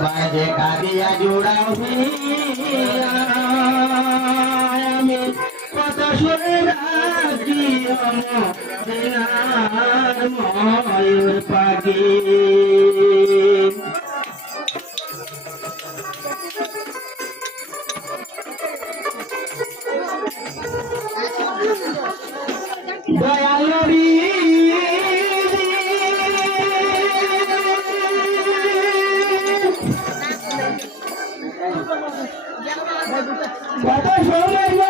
বাজে কাদিয়া জোড়ামি কত সুরে রাজি পাখি Let's go, let's.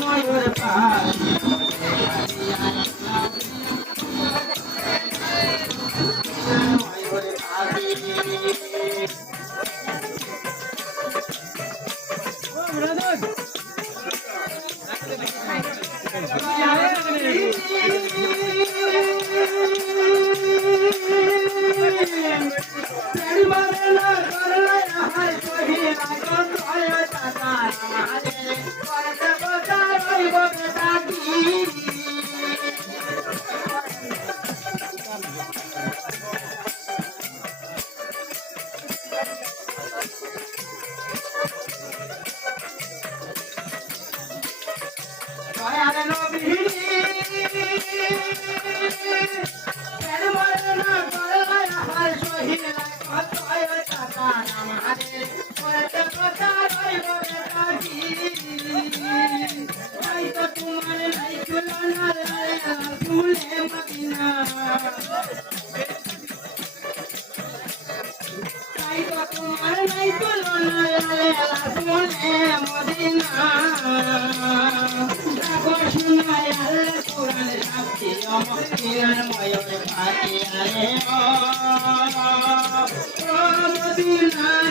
ময়ূর ময়ূর পাখিয়া রে ও মদিনার